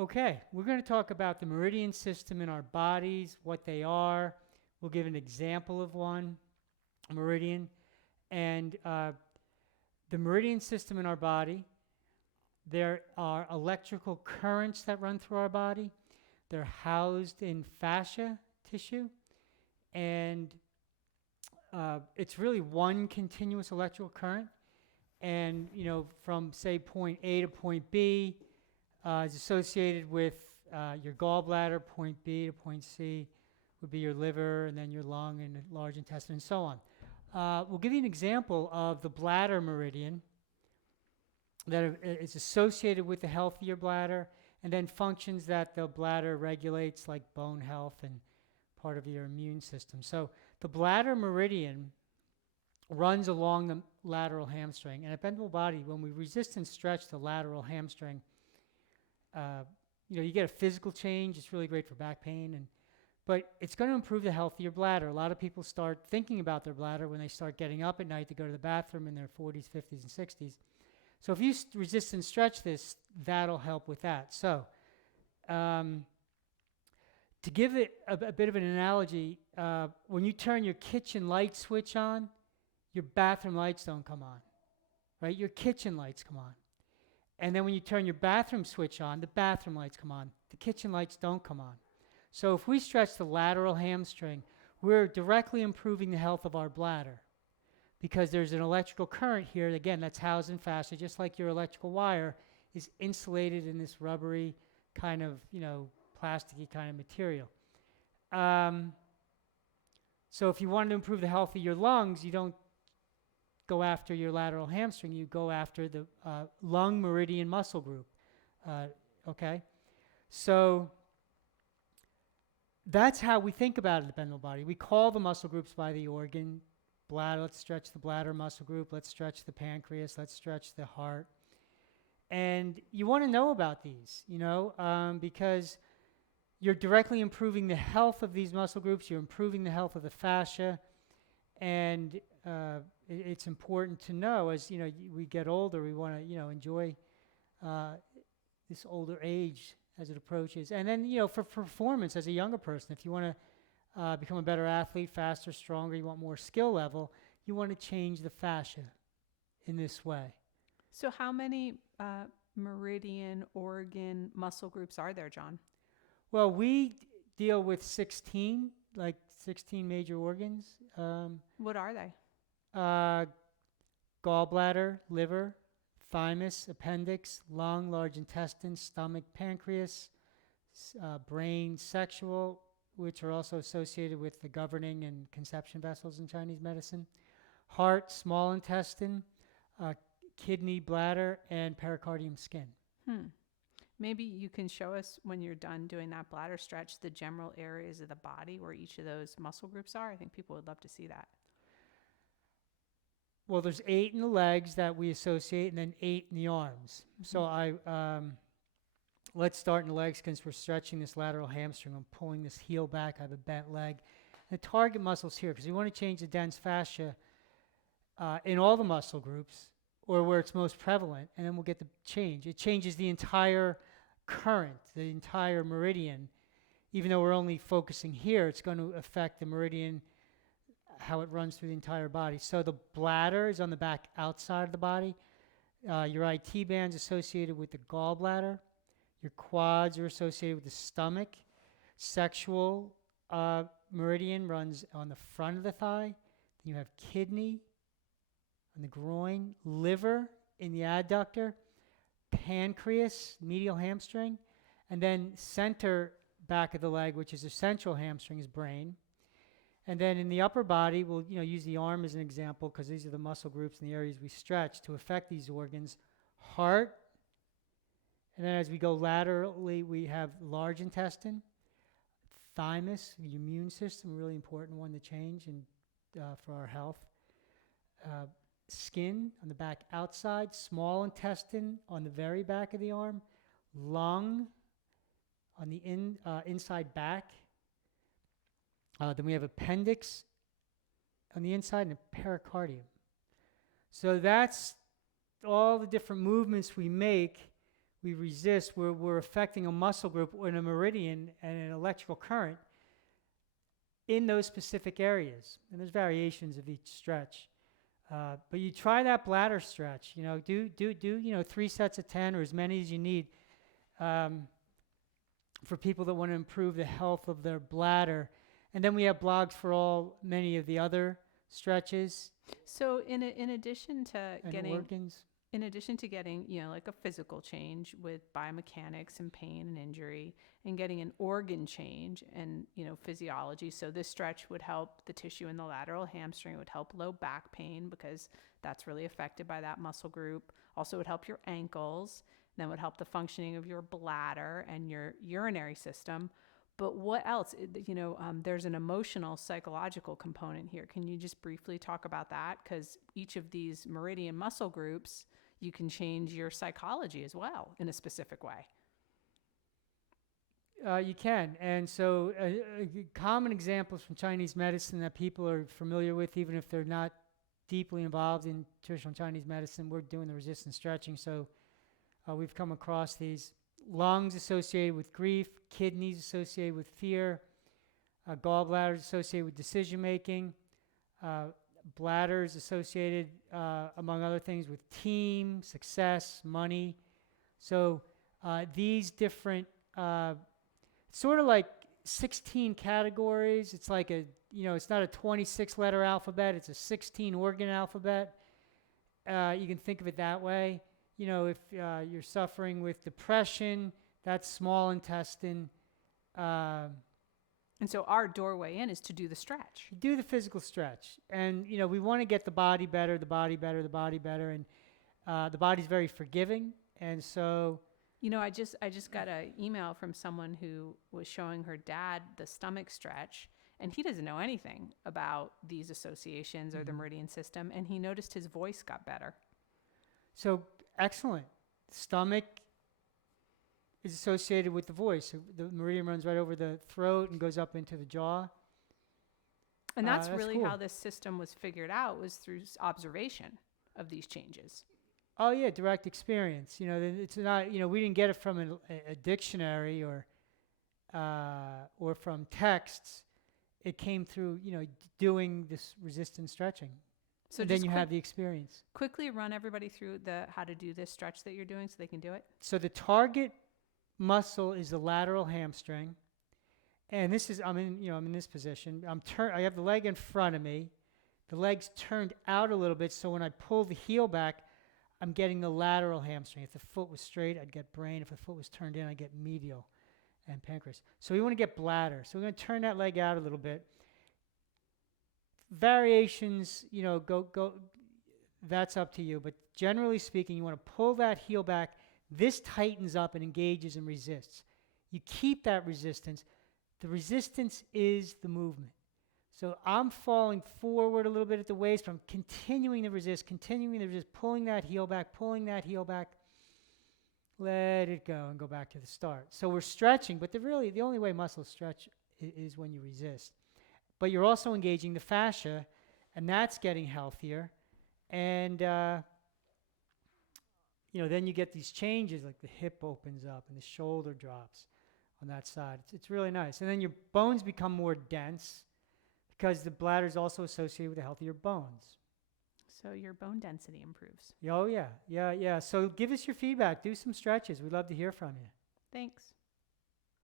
Okay, we're going to talk about the meridian system in our bodies, what they are. We'll give an example of one, a meridian. And the meridian system in our body, there are electrical currents that run through our body. They're housed in fascia tissue. And it's really one continuous electrical current. And, from, say, point A to point B is associated with your gallbladder. Point B to point C would be your liver, and then your lung and large intestine, and so on. We'll give you an example of the bladder meridian that is associated with the health of your bladder, and then functions that the bladder regulates, like bone health and part of your immune system. So the bladder meridian runs along the lateral hamstring. And at Bendable Body, when we resist and stretch the lateral hamstring, you get a physical change. It's really great for back pain, but it's going to improve the health of your bladder. A lot of people start thinking about their bladder when they start getting up at night to go to the bathroom in their 40s, 50s, and 60s. So if you resist and stretch this, that'll help with that. So to give it a bit of an analogy, when you turn your kitchen light switch on, your bathroom lights don't come on, right? Your kitchen lights come on. And then when you turn your bathroom switch on, the bathroom lights come on. The kitchen lights don't come on. So if we stretch the lateral hamstring, we're directly improving the health of our bladder, because there's an electrical current here, again, that's housed in fascia, just like your electrical wire is insulated in this rubbery kind of, plasticky kind of material. So if you want to improve the health of your lungs, you don't go after your lateral hamstring, you go after the lung meridian muscle group. Okay? So that's how we think about it at the Bendable Body. We call the muscle groups by the organ. Bladder, let's stretch the bladder muscle group. Let's stretch the pancreas. Let's stretch the heart. And you want to know about these, because you're directly improving the health of these muscle groups. You're improving the health of the fascia. And it's important to know, as we get older, we want to enjoy this older age as it approaches. And then for performance as a younger person, if you want to become a better athlete, faster, stronger, you want more skill level, you want to change the fascia in this way. So how many meridian organ muscle groups are there, John? Well, we deal with 16 major organs. What are they? Gallbladder, liver, thymus, appendix, lung, large intestine, stomach, pancreas, brain, sexual, which are also associated with the governing and conception vessels in Chinese medicine, heart, small intestine, kidney, bladder, and pericardium, skin. Maybe you can show us, when you're done doing that bladder stretch, the general areas of the body where each of those muscle groups are. I think people would love to see that. Well, there's 8 in the legs that we associate, and then 8 in the arms. So let's start in the legs, because we're stretching this lateral hamstring. I'm pulling this heel back. I have a bent leg. The target muscles here, because we want to change the dense fascia in all the muscle groups, or where it's most prevalent, and then we'll get the change. It changes the entire current, the entire meridian. Even though we're only focusing here, it's going to affect the meridian, how it runs through the entire body. So the bladder is on the back outside of the body. Your IT band's associated with the gallbladder. Your quads are associated with the stomach. Sexual meridian runs on the front of the thigh. Then you have kidney on the groin, liver in the adductor, pancreas, medial hamstring, and then center back of the leg, which is the central hamstring, is brain. And then in the upper body, we'll use the arm as an example, because these are the muscle groups and the areas we stretch to affect these organs. Heart, and then as we go laterally, we have large intestine, thymus, the immune system, a really important one to change for our health. Skin on the back outside, small intestine on the very back of the arm, lung on the inside back. Then we have appendix on the inside and a pericardium. So that's all the different movements we make we resist, we're affecting a muscle group or a meridian and an electrical current in those specific areas. And there's variations of each stretch. But you try that bladder stretch, do 3 sets of 10 or as many as you need for people that want to improve the health of their bladder. And then we have blogs for many of the other stretches So in addition to and getting organs. in addition to getting, like a physical change with biomechanics and pain and injury, and getting an organ change and, physiology. So this stretch would help the tissue in the lateral hamstring. It would help low back pain because that's really affected by that muscle group. Also, it would help your ankles. Then would help the functioning of your bladder and your urinary system. But what else? There's an emotional, psychological component here. Can you just briefly talk about that? Because each of these meridian muscle groups, you can change your psychology as well in a specific way. You can. And so common examples from Chinese medicine that people are familiar with, even if they're not deeply involved in traditional Chinese medicine, we're doing the resistance stretching. So we've come across these: lungs associated with grief, kidneys associated with fear, gallbladders associated with decision making, bladders associated, among other things, with team, success, money. So these different, sort of like 16 categories. It's like it's not a 26-letter alphabet, it's a 16 organ alphabet. You can think of it that way. If you're suffering with depression, that's small intestine. And so our doorway in is to do the stretch. Do the physical stretch. And, we want to get the body better, the body better, the body better. And the body's very forgiving. And so... I just got an email from someone who was showing her dad the stomach stretch, and he doesn't know anything about these associations or the meridian system, and he noticed his voice got better. So... excellent. Stomach is associated with the voice. So the meridian runs right over the throat and goes up into the jaw. And that's really cool. how this system was figured out, was through observation of these changes. Oh yeah, direct experience. It's not. We didn't get it from a dictionary or from texts. It came through doing this resistance stretching. So then you have the experience. Quickly run everybody through how to do this stretch that you're doing so they can do it. So the target muscle is the lateral hamstring, and this is I'm in this position. I have the leg in front of me, the leg's turned out a little bit. So when I pull the heel back, I'm getting the lateral hamstring. If the foot was straight, I'd get brain. If the foot was turned in, I'd get medial and pancreas. So we want to get bladder. So we're going to turn that leg out a little bit. Variations, go. That's up to you. But generally speaking, you want to pull that heel back. This tightens up and engages and resists. You keep that resistance. The resistance is the movement. So I'm falling forward a little bit at the waist, but I'm continuing to resist, pulling that heel back. Let it go and go back to the start. So we're stretching, but the only way muscles stretch is when you resist. But you're also engaging the fascia, and that's getting healthier. And, then you get these changes, like the hip opens up and the shoulder drops on that side. It's really nice. And then your bones become more dense because the bladder is also associated with healthier bones. So your bone density improves. Oh, yeah. So give us your feedback. Do some stretches. We'd love to hear from you. Thanks.